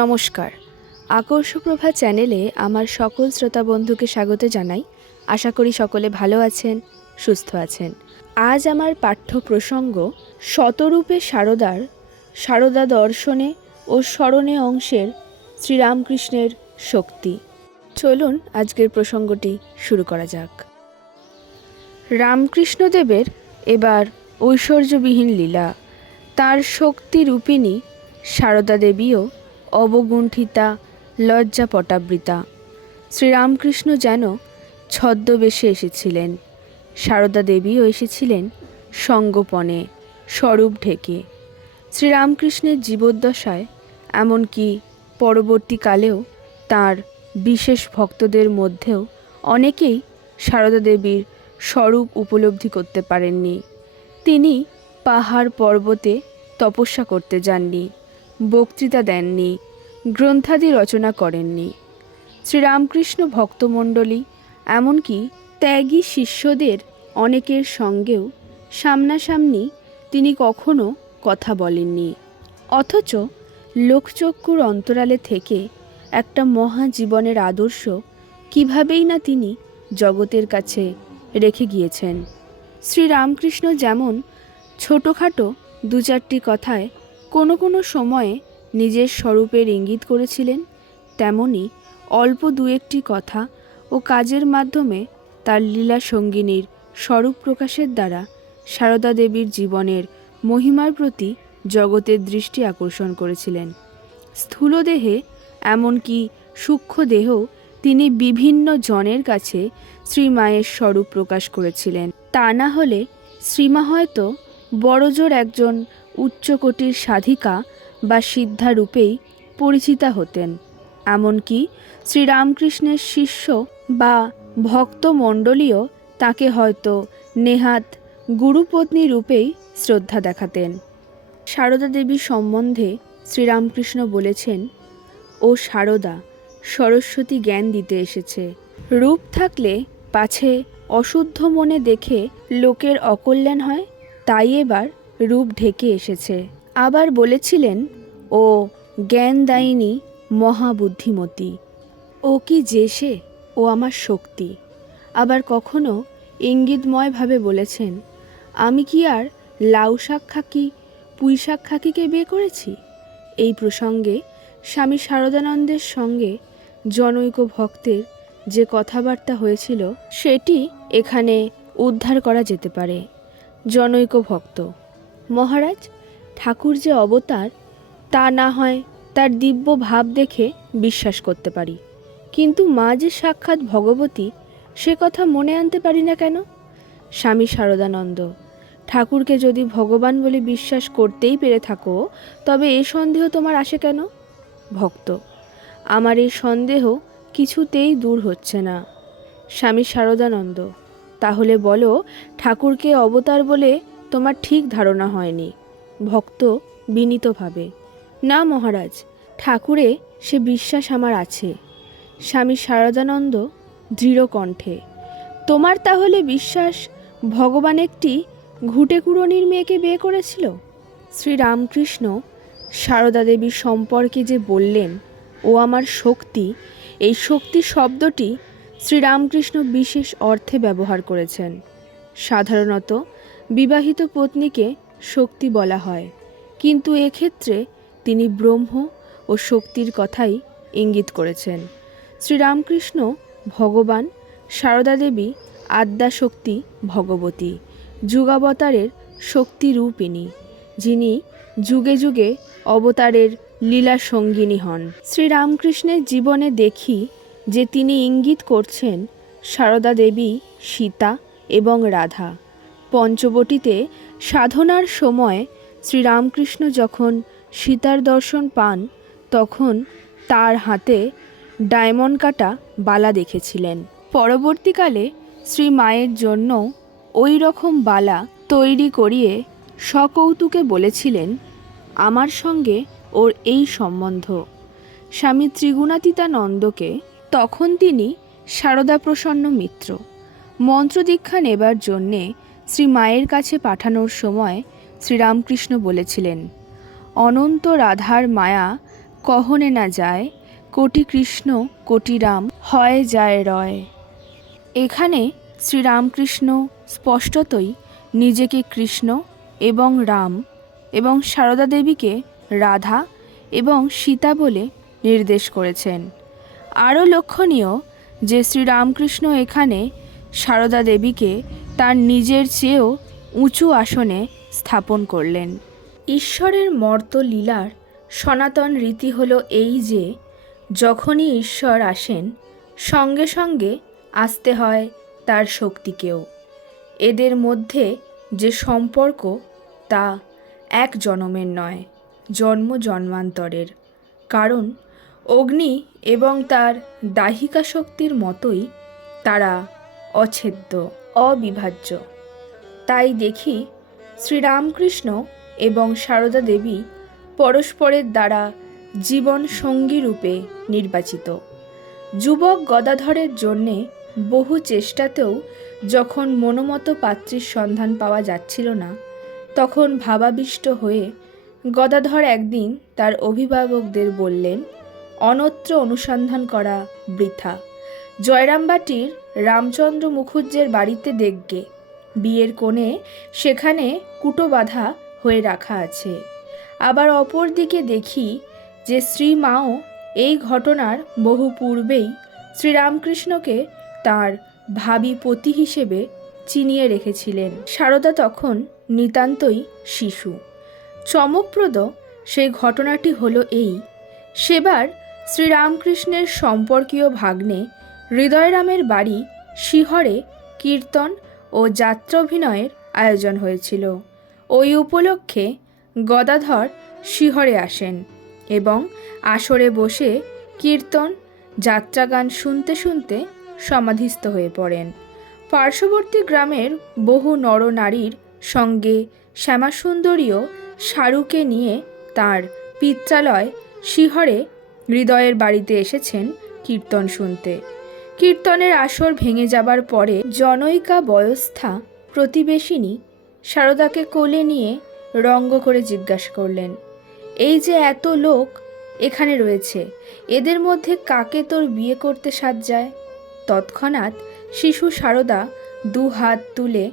নমস্কার। আকর্ষপ্রভা চ্যানেলে আমার সকল শ্রোতা বন্ধুকে স্বাগত জানাই। আশা করি সকলে ভালো আছেন, সুস্থ আছেন। আজ আমার পাঠ্য প্রসঙ্গ, শতরূপে সারদার সারদা দর্শনে ও স্মরণে অংশের শ্রীরামকৃষ্ণের শক্তি। চলুন আজকের প্রসঙ্গটি শুরু করা যাক। রামকৃষ্ণদেবের এবার ঐশ্বর্যবিহীন লীলা। তার শক্তি রূপিণী সারদা দেবীও অবগুণ্ঠিতা লজ্জা পটাবৃতা শ্রীরামকৃষ্ণ যেন ছদ্মবেশে এসেছিলেন। সারদা দেবীও এসেছিলেন সঙ্গোপনে, স্বরূপ ঢেকে। শ্রীরামকৃষ্ণের জীবদ্দশায়, এমনকি পরবর্তীকালেও তার বিশেষ ভক্তদের মধ্যেও অনেকেই সারদা দেবীর স্বরূপ উপলব্ধি করতে পারেননি। তিনি পাহাড় পর্বতে তপস্যা করতে যাননি। বক্তৃতা দেননি, গ্রন্থাদি রচনা করেননি। শ্রীরামকৃষ্ণ ভক্তমণ্ডলী, এমনকি ত্যাগী শিষ্যদের অনেকের সঙ্গেও সামনাসামনি তিনি কখনো কথা বলেননি। অথচ লোকচক্ষুর অন্তরালে থেকে একটা মহা জীবনের আদর্শ কিভাবেই না তিনি জগতের কাছে রেখে গিয়েছেন। শ্রীরামকৃষ্ণ যেমন ছোটোখাটো দু চারটি কথায় কোনো কোনো সময়ে নিজের স্বরূপের ইঙ্গিত করেছিলেন, তেমনি অল্প দু একটি কথা ও কাজের মাধ্যমে তার লীলা সঙ্গিনীর স্বরূপ প্রকাশের দ্বারা সারদা দেবীর জীবনের মহিমার প্রতি জগতের দৃষ্টি আকর্ষণ করেছিলেন। স্থূলদেহে এমনকি সূক্ষ্ম দেহ তিনি বিভিন্ন জনের কাছে শ্রীমায়ের স্বরূপ প্রকাশ করেছিলেন। তা না হলে শ্রীমা হয়তো বড়জোর একজন উচ্চকোটির সাধিকা বা সিদ্ধা রূপেই পরিচিতা হতেন, এমনকি শ্রীরামকৃষ্ণের শিষ্য বা ভক্তমণ্ডলীও তাকে হয়তো নেহাত গুরুপত্নী রূপেই শ্রদ্ধা দেখাতেন। সারদা দেবী সম্বন্ধে শ্রীরামকৃষ্ণ বলেছেন, ও সারদা, সরস্বতী জ্ঞান দিতে এসেছে। রূপ থাকলে পাছে অশুদ্ধ মনে দেখে লোকের অকল্যাণ হয়? তাই এবার রূপ ঢেকে এসেছে। আবার বলেছিলেন, ও জ্ঞানদায়িনী মহাবুদ্ধিমতী, ও কি যে সে, ও আমার শক্তি। আবার কখনো ইঙ্গিতময়ভাবে বলেছেন, আমি কি আর লাউ শাক খাকি, পুঁই শাক খাকিকে বিয়ে করেছি? এই প্রসঙ্গে স্বামী শারদানন্দের সঙ্গে জনৈক ভক্তের যে কথাবার্তা হয়েছিল, সেটি এখানে উদ্ধার করা যেতে পারে। জনৈক ভক্ত। মহারাজ, ঠাকুর যে অবতার, তা না হয় তার দিব্য ভাব দেখে বিশ্বাস করতে পারি। কিন্তু মা যে সাক্ষাৎ ভগবতী, সে কথা মনে আনতে পারি না কেন? স্বামী শারদানন্দ, ঠাকুরকে যদি ভগবান বলে বিশ্বাস করতেই পেরে থাকো, তবে এ সন্দেহ তোমার আসে কেন? ভক্ত, আমার এই সন্দেহ কিছুতেই দূর হচ্ছে না। স্বামী শারদানন্দ তাহলে বলো, ঠাকুরকে অবতার বলে তোমার ঠিক ধারণা হয়নি। ভক্ত বিনীতভাবে, না মহারাজ, ঠাকুরে সে বিশ্বাস আমার আছে। স্বামী শারদানন্দ দৃঢ় কণ্ঠে, তোমার তাহলে বিশ্বাস ভগবান একটি ঘুটেকুড়নির মেয়েকে বিয়ে করেছিল? শ্রীরামকৃষ্ণ সারদা দেবীর সম্পর্কে যে বললেন, ও আমার শক্তি, এই শক্তি শব্দটি শ্রীরামকৃষ্ণ বিশেষ অর্থে ব্যবহার করেছেন। সাধারণত বিবাহিত পত্নীকে শক্তি বলা হয়, কিন্তু এক্ষেত্রে তিনি ব্রহ্ম ও শক্তির কথাই ইঙ্গিত করেছেন। শ্রীরামকৃষ্ণ ভগবান সারদা দেবী আদ্যাশক্তি ভগবতী, যুগাবতারের শক্তিরূপিণী, যিনি যুগে যুগে অবতারের লীলা সঙ্গিনী হন। শ্রীরামকৃষ্ণের জীবনে দেখি যে তিনি ইঙ্গিত করছেন, সারদা দেবী, সীতা এবং রাধা। পঞ্চবটিতে সাধনার সময় শ্রীরামকৃষ্ণ যখন সীতার দর্শন পান, তখন তার হাতে ডায়মন্ড কাটা বালা দেখেছিলেন। পরবর্তীকালে শ্রী মায়ের জন্য ওই রকম বালা তৈরি করিয়ে সকৌতুকে বলেছিলেন, আমার সঙ্গে ওর এই সম্বন্ধ। স্বামী ত্রিগুণাতীতানন্দকে তখন তিনি সারদা প্রসন্ন মিত্র। মন্ত্রদীক্ষা নেবার জন্যে শ্রী মায়ের কাছে পাঠানোর সময় শ্রীরামকৃষ্ণ বলেছিলেন, অনন্ত রাধার মায়া কহনে না যায়, কোটি কৃষ্ণ, কোটি রাম, হয় যায় রয় এখানে শ্রীরামকৃষ্ণ স্পষ্টতই নিজেকে কৃষ্ণ এবং রাম এবং সারদা দেবীকে রাধা এবং সীতা বলে নির্দেশ করেছেন। আরও লক্ষণীয় যে শ্রীরামকৃষ্ণ এখানে সারদা দেবীকে তার নিজের চেয়েও উঁচু আসনে স্থাপন করলেন। ঈশ্বরের মর্ত লীলার সনাতন রীতি হলো এই যে, যখনই ঈশ্বর আসেন, সঙ্গে সঙ্গে আসতে হয় তার শক্তিকেও। এদের মধ্যে যে সম্পর্ক, তা এক জনমের নয়, জন্ম জন্মান্তরের। কারণ অগ্নি এবং তার দাহিকা শক্তির মতোই তারা অছেদ্য, অবিভাজ্য। তাই দেখি শ্রীরামকৃষ্ণ এবং সারদা দেবী পরস্পরের দ্বারা জীবন সঙ্গী রূপে নির্বাচিত। যুবক গদাধরের জন্যে বহু চেষ্টাতেও যখন মনোমতো পাত্রীর সন্ধান পাওয়া যাচ্ছিল না, তখন ভাবাবিষ্ট হয়ে গদাধর একদিন তার অভিভাবকদের বললেন অনত্র অনুসন্ধান করা বৃথা। জয়রামবাটির রামচন্দ্র মুখুজ্জের বাড়িতে দেখগে, বিয়ের কোণে সেখানে কুটো বাঁধা হয়ে রাখা আছে। আবার অপর দিকে দেখি যে শ্রীমাও এই ঘটনার বহু পূর্বেই শ্রীরামকৃষ্ণকে তার ভাবি পতি হিসেবে চিনিয়ে রেখেছিলেন। সারদা তখন নিতান্তই শিশু। চমকপ্রদ সেই ঘটনাটি হলো এই, সেবার শ্রীরামকৃষ্ণের সম্পর্কীয় ভাগ্নে হৃদয়রামের বাড়ি শিহরে কীর্তন ও যাত্রাভিনয়ের আয়োজন হয়েছিল। ওই উপলক্ষে গদাধর শিহরে আসেন এবং আসরে বসে কীর্তন, যাত্রাগান শুনতে শুনতে সমাধিস্থ হয়ে পড়েন। পার্শ্ববর্তী গ্রামের বহু নরনারীর সঙ্গে শ্যামাসুন্দরীও শাহরুকে নিয়ে তার পিত্রালয় শিহরে হৃদয়ের বাড়িতে এসেছেন কীর্তন শুনতে। কীর্তনের আসর ভেঙে যাবার পরে জনৈকা বয়স্থা প্রতিবেশিনী সারদাকে কোলে নিয়ে রঙ্গ করে জিজ্ঞাসা করলেন, এই যে এত লোক এখানে রয়েছে, এদের মধ্যে কাকে তোর বিয়ে করতে সাজ যায়? তৎক্ষণাৎ শিশু সারদা দু হাত তুলে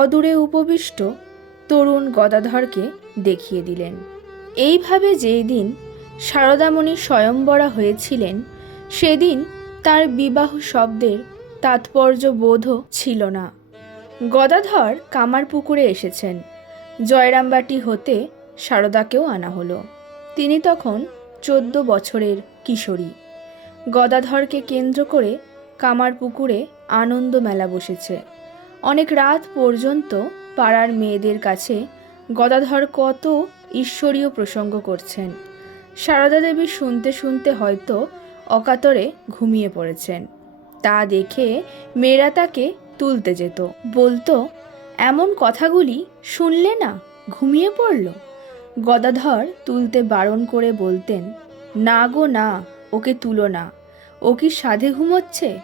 অদূরে উপবিষ্ট তরুণ গদাধরকে দেখিয়ে দিলেন, এইভাবে যেই দিন সারদামণি স্বয়ংবরা হয়েছিলেন, সেদিন তার বিবাহ শব্দের তাৎপর্য বোধও ছিল না। গদাধর কামারপুকুরে এসেছেন। জয়রামবাটি হতে সারদাকেও আনা হলো। তিনি তখন চোদ্দ বছরের কিশোরী। গদাধরকে কেন্দ্র করে কামারপুকুরে আনন্দ মেলা বসেছে। অনেক রাত পর্যন্ত পাড়ার মেয়েদের কাছে গদাধর কত ঈশ্বরীয় প্রসঙ্গ করছেন। সারদা দেবী শুনতে শুনতে হয়তো অকাতরে ঘুমিয়ে পড়েছেন। তা দেখে মেয়েরা তাকে তুলতে যেত। বলতো, এমন কথাগুলি শুনলে না ঘুমিয়ে পড়ল? গদাধর তুলতে বারণ করে বলতেন, না গো, না, ওকে তুলো না। ও কি সাধে ঘুমোচ্ছে?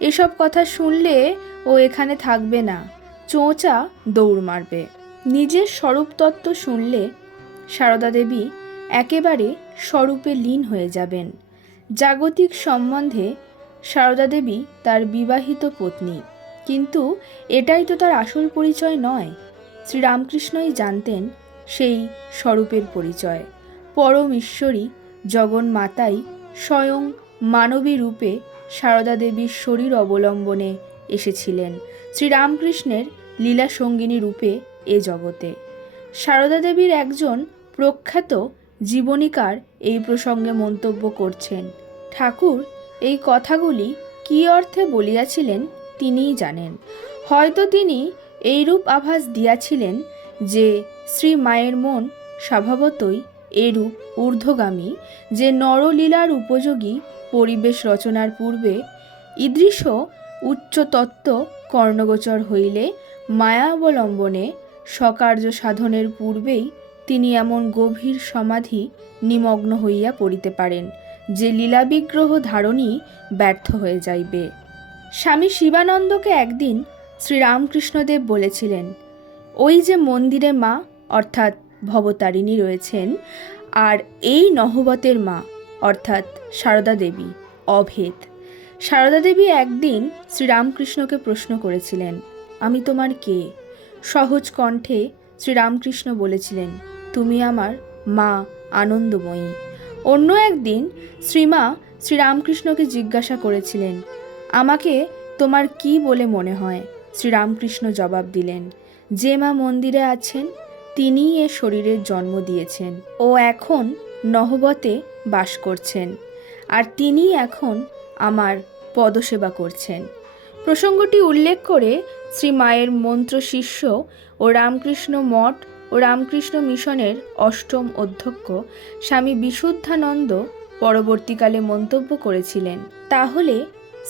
এসব কথা শুনলে ও এখানে থাকবে না। চোঁচা দৌড় মারবে। নিজের স্বরূপ তত্ত্ব শুনলে সারদা দেবী একেবারে স্বরূপে লীন হয়ে যাবেন। জাগতিক সম্বন্ধে সারদা দেবী তার বিবাহিত পত্নী। কিন্তু এটাই তো তার আসল পরিচয় নয়। শ্রীরামকৃষ্ণই জানতেন সেই স্বরূপের পরিচয়। পরম ঈশ্বরী জগন্মাতাই স্বয়ং মানবী রূপে সারদা দেবীর শরীর অবলম্বনে এসেছিলেন। শ্রীরামকৃষ্ণের লীলা সঙ্গিনী রূপে এ জগতে। সারদা দেবীর একজন প্রখ্যাত জীবনীকার এই প্রসঙ্গে মন্তব্য করছেন। ঠাকুর, এই কথাগুলি কি অর্থে বলিয়াছিলেন তিনিই জানেন। হয়তো তিনি এইরূপ আভাস দিয়াছিলেন যে শ্রী মায়ের মন স্বভাবতই এরূপ ঊর্ধ্বগামী, যে নরলীলার উপযোগী পরিবেশ রচনার পূর্বে ঈদৃশ উচ্চতত্ত্ব কর্ণগোচর হইলে মায়া অবলম্বনে স্বকার্য সাধনের পূর্বেই তিনি এমন গভীর সমাধি নিমগ্ন হইয়া পড়িতে পারেন, যে লীলাবিগ্রহ ধারণই ব্যর্থ হয়ে যাইবে। স্বামী শিবানন্দকে একদিন শ্রীরামকৃষ্ণদেব বলেছিলেন, ওই যে মন্দিরে মা, অর্থাৎ ভবতারিণী রয়েছেন, আর এই নহবতের মা, অর্থাৎ সারদা দেবী, অভেদ। সারদা দেবী একদিন শ্রীরামকৃষ্ণকে প্রশ্ন করেছিলেন, আমি তোমার কে? সহজ কণ্ঠে শ্রীরামকৃষ্ণ বলেছিলেন তুমি আমার মা আনন্দময়ী। অন্য একদিন শ্রীমা শ্রীরামকৃষ্ণকে জিজ্ঞাসা করেছিলেন, আমাকে তোমার কি বলে মনে হয়? শ্রীরামকৃষ্ণ জবাব দিলেন, যে মা মন্দিরে আছেন, তিনিই এ শরীরের জন্ম দিয়েছেন ও এখন নহবতে বাস করছেন, আর তিনি এখন আমার পদসেবা করছেন। প্রসঙ্গটি উল্লেখ করে শ্রী মায়ের মন্ত্র শিষ্য ও রামকৃষ্ণ মঠ ও রামকৃষ্ণ মিশনের অষ্টম অধ্যক্ষ স্বামী বিশুদ্ধানন্দ পরবর্তীকালে মন্তব্য করেছিলেন, তাহলে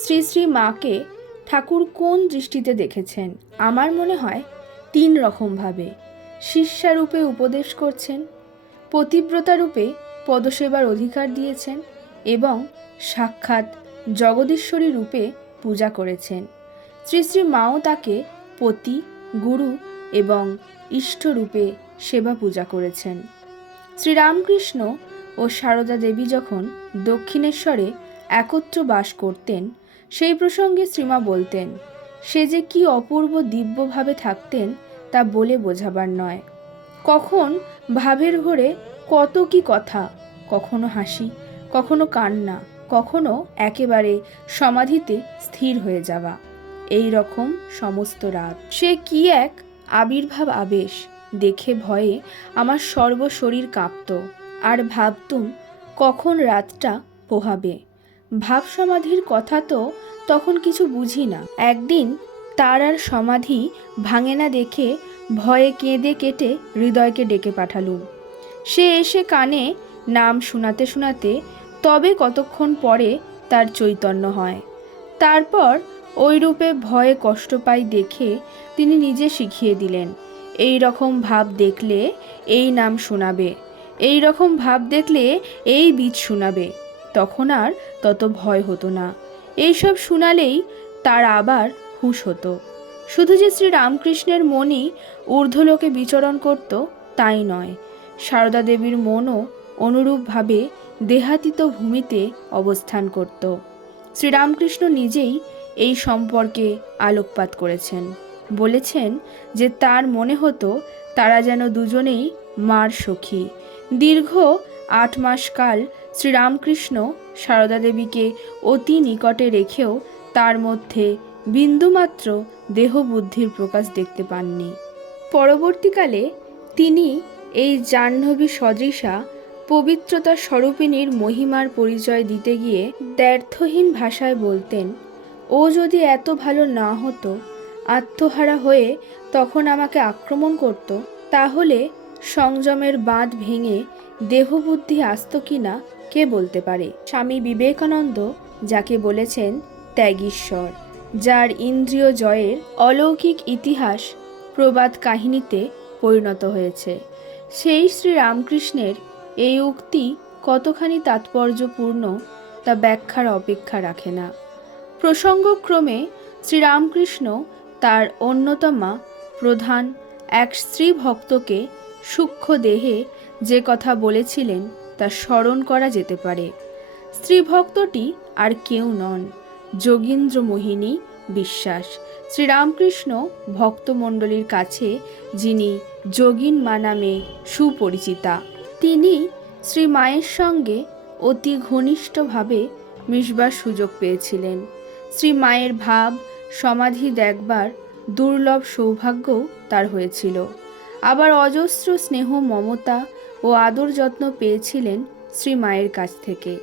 শ্রী শ্রী মাকে ঠাকুর কোন দৃষ্টিতে দেখেছেন? আমার মনে হয় তিন রকমভাবে। শিষ্যারূপে উপদেশ করছেন, পতিব্রতারূপে পদসেবার অধিকার দিয়েছেন এবং সাক্ষাৎ জগদীশ্বরী রূপে পূজা করেছেন। শ্রী শ্রী মাও তাকে পতি, গুরু এবং ইষ্টরূপে সেবা পূজা করেছেন। শ্রীরামকৃষ্ণ ও সারদা দেবী যখন দক্ষিণেশ্বরে একত্র বাস করতেন, সেই প্রসঙ্গে শ্রীমা বলতেন, সে যে কি অপূর্ব দিব্যভাবে থাকতেন তা বলে বোঝাবার নয়। কখন ভাবের ঘোরে কত কি কথা, কখনো হাসি, কখনো কান্না, কখনো একেবারে সমাধিতে স্থির হয়ে যাওয়া। এই রকম সমস্ত রাত। সে কি এক আবির্ভাব আবেশ, দেখে ভয়ে আমার সর্বশরীর কাঁপত। আর ভাবতুম, কখন রাতটা পোহাবে? ভাব সমাধির কথা তো তখন কিছু বুঝি না। একদিন তার আর সমাধি ভাঙে না দেখে ভয়ে কেঁদে কেটে হৃদয়কে ডেকে পাঠালুম। সে এসে কানে নাম শোনাতে শোনাতে তবে কতক্ষণ পরে তার চৈতন্য হয়। তারপর ওই রূপে ভয়ে কষ্ট পাই দেখে তিনি নিজে শিখিয়ে দিলেন, এই রকম ভাব দেখলে এই নাম শোনাবে, এই রকম ভাব দেখলে এই বীজ শোনাবে, তখন আর তত ভয় হতো না। এইসব শোনালেই তার আবার হুঁশ হতো। শুধু যে শ্রী রামকৃষ্ণের মনই ঊর্ধ্বলোকে বিচরণ করত, তাই নয়, সারদা দেবীর মনও অনুরূপভাবে দেহাতীত ভূমিতে অবস্থান করত। শ্রীরামকৃষ্ণ নিজেই এই সম্পর্কে আলোকপাত করেছেন। বলেছেন যে তার মনে হতো তারা যেন দুজনেই মার সখী। দীর্ঘ আট মাস কাল শ্রীরামকৃষ্ণ সারদা দেবীকে অতি নিকটে রেখেও তার মধ্যে বিন্দুমাত্র দেহবুদ্ধির প্রকাশ দেখতে পাননি। পরবর্তীকালে তিনি এই জাহ্নবী সদৃশা পবিত্রতা স্বরূপিণীর মহিমার পরিচয় দিতে গিয়ে দ্ব্যর্থহীন ভাষায় বলতেন ও যদি এত ভালো না হতো, আত্মহারা হয়ে তখন আমাকে আক্রমণ করত, তাহলে সংযমের বাঁধ ভেঙে দেহবুদ্ধি আসত কি না কে বলতে পারে? স্বামী বিবেকানন্দ যাকে বলেছেন ত্যাগীশ্বর, যার ইন্দ্রিয় জয়ের অলৌকিক ইতিহাস প্রবাদ কাহিনীতে পরিণত হয়েছে। সেই শ্রী রামকৃষ্ণের এই উক্তি কতখানি তাৎপর্যপূর্ণ তা ব্যাখ্যার অপেক্ষা রাখে না। প্রসঙ্গক্রমে, শ্রীরামকৃষ্ণ তার অন্যতমা প্রধান এক স্ত্রী ভক্তকে সূক্ষ্ম দেহে যে কথা বলেছিলেন তা স্মরণ করা যেতে পারে। স্ত্রী ভক্তটি আর কেউ নন যোগীন্দ্র মোহিনী বিশ্বাস। শ্রীরামকৃষ্ণ ভক্তমণ্ডলীর কাছে, যিনি যোগিন মা নামে সুপরিচিতা, তিনি শ্রী মায়ের সঙ্গে অতি ঘনিষ্ঠভাবে মিশবার সুযোগ পেয়েছিলেন। শ্রী মায়ের ভাব, সমাধি দেখবার দুর্লভ সৌভাগ্যও তার হয়েছিল। আবার অজস্র স্নেহ, মমতা ও আদর যত্ন পেয়েছিলেন শ্রী মায়ের কাছ থেকে।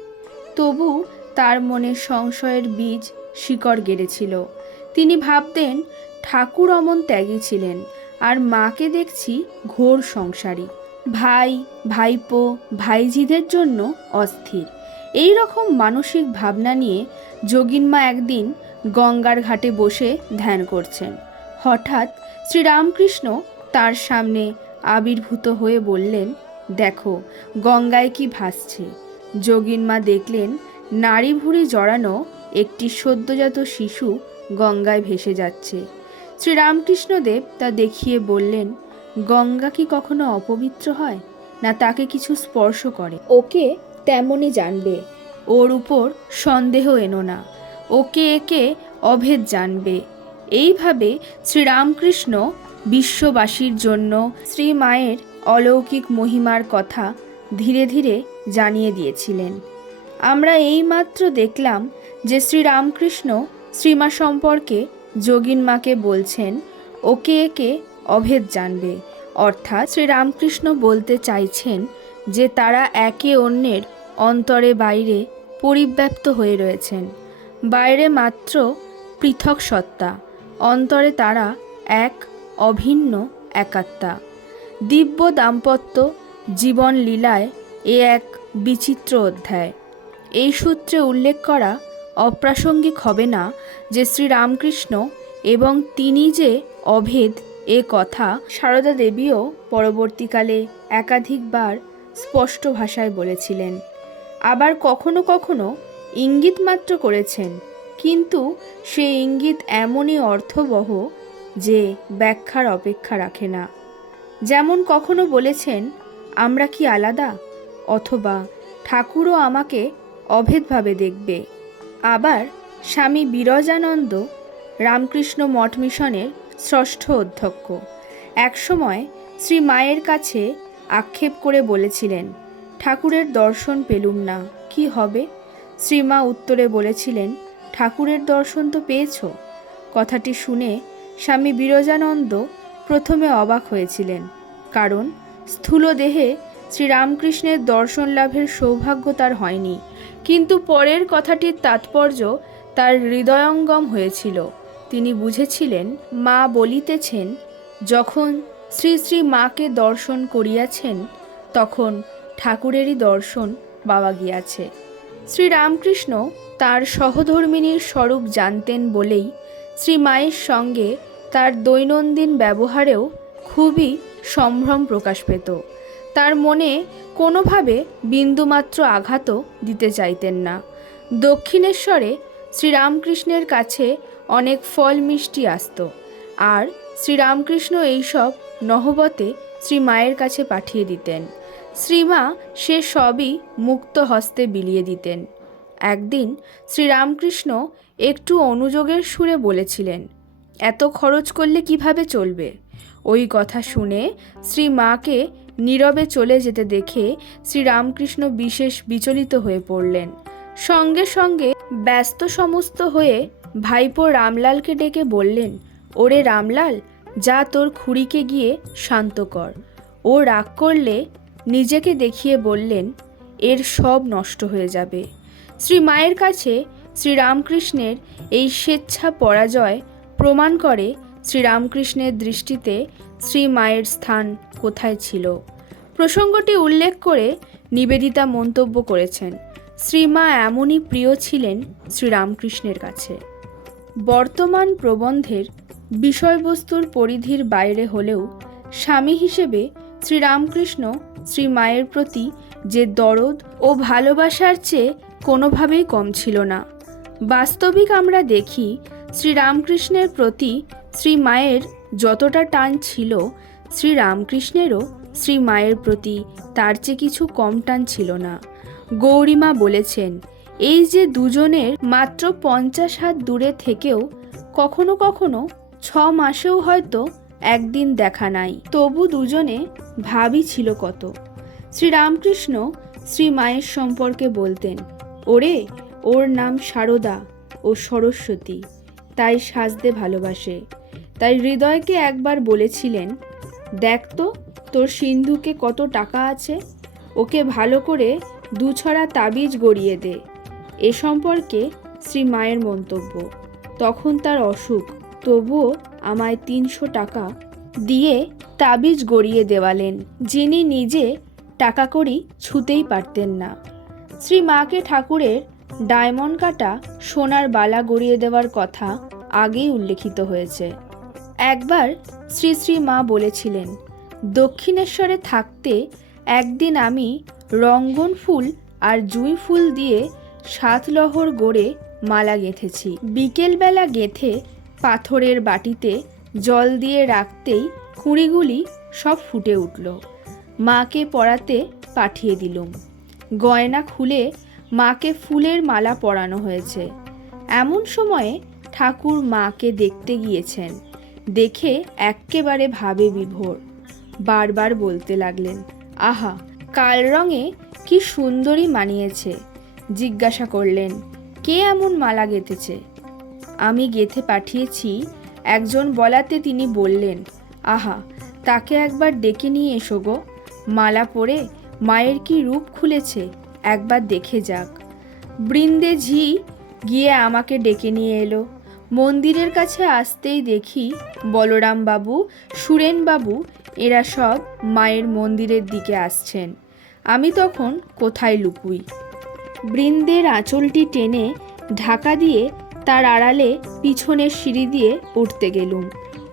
তবু তার মনে সংশয়ের বীজ শিকড় গেড়েছিল। তিনি ভাবতেন, ঠাকুর অমন ত্যাগী ছিলেন, আর মাকে দেখছি ঘোর সংসারী। ভাই, ভাইপো, ভাইজিদের জন্য অস্থির। এই রকম মানসিক ভাবনা নিয়ে যোগিনমা একদিন গঙ্গার ঘাটে বসে ধ্যান করছেন। হঠাৎ শ্রীরামকৃষ্ণ তার সামনে আবির্ভূত হয়ে বললেন, দেখো, গঙ্গায় কি ভাসছে? যোগিনমা দেখলেন নারী ভুঁড়ি জড়ানো একটি সদ্যজাত শিশু গঙ্গায় ভেসে যাচ্ছে। শ্রীরামকৃষ্ণদেব তা দেখিয়ে বললেন, গঙ্গা কি কখনো অপবিত্র হয়? না তাকে কিছু স্পর্শ করে? ওকে তেমনই জানবে। ওর উপর সন্দেহ এনো না। ওকে একে অভেদ জানবে। এইভাবে শ্রীরামকৃষ্ণ বিশ্ববাসীর জন্য শ্রী মায়ের অলৌকিক মহিমার কথা ধীরে ধীরে জানিয়ে দিয়েছিলেন। আমরা এইমাত্র দেখলাম যে শ্রীরামকৃষ্ণ শ্রীমা সম্পর্কে যোগিন মাকে বলছেন, ওকে একে অভেদ জানবে। অর্থাৎ শ্রীরামকৃষ্ণ বলতে চাইছেন যে তারা একে অন্যের অন্তরে বাইরে পরিব্যাপ্ত হয়ে রয়েছেন। বাইরে মাত্র পৃথক সত্তা, অন্তরে তারা এক, অভিন্ন একাত্মা দিব্য দাম্পত্য জীবন লীলায় এ এক বিচিত্র অধ্যায়। এই সূত্রে উল্লেখ করা অপ্রাসঙ্গিক হবে না যে শ্রীরামকৃষ্ণ এবং তিনি যে অভেদ এ কথা সারদা দেবীও পরবর্তীকালে একাধিকবার স্পষ্ট ভাষায় বলেছিলেন। আবার কখনো কখনো ইঙ্গিত মাত্র করেছেন। কিন্তু সে ইঙ্গিত এমনই অর্থবহ যে ব্যাখ্যার অপেক্ষা রাখে না। যেমন কখনো বলেছেন, আমরা কি আলাদা? অথবা, ঠাকুরও আমাকে অভেদভাবে দেখবে। আবার, স্বামী বিরজানন্দ রামকৃষ্ণ মঠ মিশনের ষষ্ঠ অধ্যক্ষ। একসময় শ্রী মায়ের কাছে আক্ষেপ করে বলেছিলেন ঠাকুরের দর্শন পেলুম না, কি হবে? শ্রীমা উত্তরে বলেছিলেন, ঠাকুরের দর্শন তো পেয়েছ। কথাটি শুনে স্বামী বিরজানন্দ প্রথমে অবাক হয়েছিলেন, কারণ স্থূল দেহে শ্রীরামকৃষ্ণের দর্শন লাভের সৌভাগ্য তার হয়নি, কিন্তু পরের কথাটির তাৎপর্য তার হৃদয়ঙ্গম হয়েছিল। তিনি বুঝেছিলেন, মা বলিতেছেন, যখন শ্রী শ্রী মাকে দর্শন করিয়াছেন, তখন ঠাকুরেরই দর্শন পাওয়া গিয়াছে। শ্রীরামকৃষ্ণ তার সহধর্মিনীর স্বরূপ জানতেন বলেই শ্রী মায়ের সঙ্গে তার দৈনন্দিন ব্যবহারেও খুবই সম্ভ্রম প্রকাশ পেত। তার মনে কোনোভাবে বিন্দুমাত্র আঘাতও দিতে চাইতেন না। দক্ষিণেশ্বরে শ্রীরামকৃষ্ণের কাছে অনেক ফল মিষ্টি আসত আর শ্রীরামকৃষ্ণ এইসব নহবতে শ্রী মায়ের কাছে পাঠিয়ে দিতেন। শ্রীমা সে সবই মুক্ত হস্তে বিলিয়ে দিতেন। একদিন শ্রীরামকৃষ্ণ একটু অনুযোগের সুরে বলেছিলেন, এত খরচ করলে কীভাবে চলবে? ওই কথা শুনে শ্রী মাকে নীরবে চলে যেতে দেখে শ্রীরামকৃষ্ণ বিশেষ বিচলিত হয়ে পড়লেন। সঙ্গে সঙ্গে ব্যস্ত সমস্ত হয়ে ভাইপো রামলালকে ডেকে বললেন, ওরে রামলাল, যা তোর খুড়িকে গিয়ে শান্ত কর। ও রাগ করলে নিজেকে দেখিয়ে বললেন, এর সব নষ্ট হয়ে যাবে। শ্রী মায়ের কাছে শ্রীরামকৃষ্ণের এই স্বেচ্ছা পরাজয় প্রমাণ করে শ্রীরামকৃষ্ণের দৃষ্টিতে শ্রী মায়ের স্থান কোথায় ছিল। প্রসঙ্গটি উল্লেখ করে নিবেদিতা মন্তব্য করেছেন শ্রীমা এমনই প্রিয় ছিলেন শ্রীরামকৃষ্ণের কাছে। বর্তমান প্রবন্ধের বিষয়বস্তুর পরিধির বাইরে হলেও স্বামী হিসেবে শ্রীরামকৃষ্ণ শ্রী মায়ের প্রতি যে দরদ ও ভালোবাসার চেয়ে কোনোভাবেই কম ছিল না। বাস্তবিক আমরা দেখি শ্রীরামকৃষ্ণের প্রতি শ্রী মায়ের যতটা টান ছিল, শ্রীরামকৃষ্ণেরও শ্রী মায়ের প্রতি তার চেয়ে কিছু কম টান ছিল না। গৌরীমা বলেছেন, এই যে দুজনের মাত্র পঞ্চাশ হাত দূরে থেকেও কখনো কখনো ছ মাসেও হয়তো একদিন দেখা নাই। তবু দুজনে ভাবি ছিল কত। শ্রীরামকৃষ্ণ শ্রী মায়ের সম্পর্কে বলতেন, ওরে, ওর নাম সারদা ও সরস্বতী, তাই সাজতে ভালোবাসে। তাই হৃদয়কে একবার বলেছিলেন, দেখ তো, তোর সিন্ধুকে কত টাকা আছে, ওকে ভালো করে দুছড়া তাবিজ গড়িয়ে দে। এ সম্পর্কে শ্রী মায়ের মন্তব্য। তখন তার অসুখ তবুও আমায় তিনশো টাকা দিয়ে তাবিজ গড়িয়ে দেওয়ালেন, যিনি নিজে টাকা করি ছুতেই পারতেন না। শ্রী মাকে ঠাকুরের ডায়মন্ড কাটা সোনার বালা গড়িয়ে দেওয়ার কথা আগেই উল্লেখিত হয়েছে। একবার শ্রী শ্রী মা বলেছিলেন, দক্ষিণেশ্বরে থাকতে একদিন আমি রঙ্গন ফুল আর জুঁই ফুল দিয়ে সাতলহর গড়ে মালা গেঁথেছি। বিকেলবেলা গেঁথে পাথরের বাটিতে জল দিয়ে রাখতেই কুঁড়িগুলি সব ফুটে উঠল। মাকে পড়াতে পাঠিয়ে দিলুম। গয়না খুলে মাকে ফুলের মালা পরানো হয়েছে। এমন সময়ে ঠাকুর মাকে দেখতে গিয়েছেন। দেখে এক্কেবারে ভাবে বিভোর। বারবার বলতে লাগলেন, আহা, কাল রঙে কি সুন্দরী মানিয়েছে। জিজ্ঞাসা করলেন, কে এমন মালা গেঁথেছে? আমি গেথে পাঠিয়েছি, একজন বলাতে তিনি বললেন, আহা, তাকে একবার ডেকে নিয়ে এসো গো। মালা পরে মায়ের কি রূপ খুলেছে, একবার দেখে যাক। বৃন্দে ঝি গিয়ে আমাকে ডেকে নিয়ে এলো। মন্দিরের কাছে আসতেই দেখি বলরাম বাবু, সুরেন বাবু, এরা সব মায়ের মন্দিরের দিকে আসছেন। আমি তখন কোথায় লুকুই? বৃন্দের আঁচলটি টেনে ঢাকা দিয়ে তার আড়ালে পিছনের সিঁড়ি দিয়ে উঠতে গেলুম।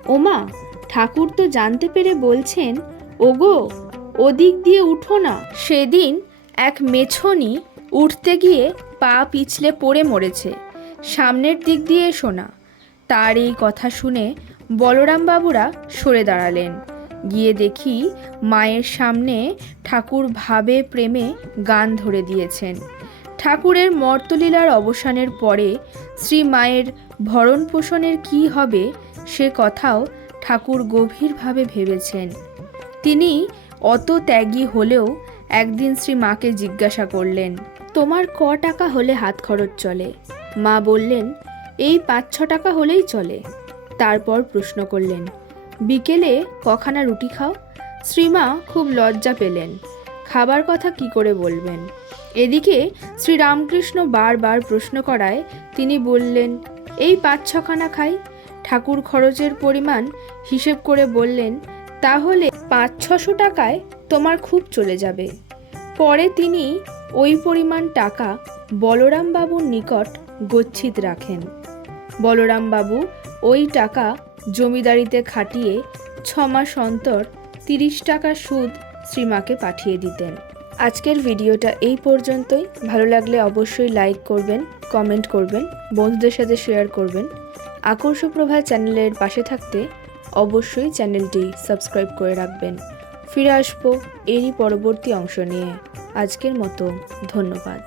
ওমা, ঠাকুর তো জানতে পেরে বলছেন, ওগো, ওদিক দিয়ে উঠো না। সেদিন এক মেছনি উঠতে গিয়ে পা পিছলে পড়ে মরেছে। সামনের দিক দিয়ে এসো না। তার এই কথা শুনে বলরাম বাবুরা সরে দাঁড়ালেন। গিয়ে দেখি মায়ের সামনে ঠাকুর ভাবে প্রেমে গান ধরে দিয়েছেন। ঠাকুরের মর্তলীলার অবসানের পরে শ্রী মায়ের ভরণ পোষণের কী হবে সে কথাও ঠাকুর গভীরভাবে ভেবেছেন। তিনি অত ত্যাগী হলেও একদিন শ্রী মাকে জিজ্ঞাসা করলেন, তোমার ক টাকা হলে হাত খরচ চলে? মা বললেন, এই পাঁচ ছ টাকা হলেই চলে। তারপর প্রশ্ন করলেন, বিকেলে কখানা রুটি খাও? শ্রীমা খুব লজ্জা পেলেন, খাবার কথা কি করে বলবেন? এদিকে শ্রীরামকৃষ্ণ বারবার প্রশ্ন করায় তিনি বললেন, এই পাঁচ ছখানা খাই? ঠাকুর খরচের পরিমাণ হিসেব করে বললেন, তাহলে পাঁচ ছশো টাকায় তোমার খুব চলে যাবে। পরে তিনি ওই পরিমাণ টাকা বলরাম বাবুর নিকট গচ্ছিত রাখেন। বলরাম বাবু ওই টাকা জমিদারিতে খাটিয়ে ছমাস অন্তর তিরিশ টাকা সুদ শ্রীমাকে পাঠিয়ে দিতেন। আজকের ভিডিওটা এই পর্যন্তই। ভালো লাগলে অবশ্যই লাইক করবেন কমেন্ট করবেন, বন্ধুদের সাথে শেয়ার করবেন। আকর্ষপ্রভা চ্যানেলের পাশে থাকতে অবশ্যই চ্যানেলটি সাবস্ক্রাইব করে রাখবেন। ফিরে আসব এরই পরবর্তী অংশ নিয়ে। আজকের মতো ধন্যবাদ।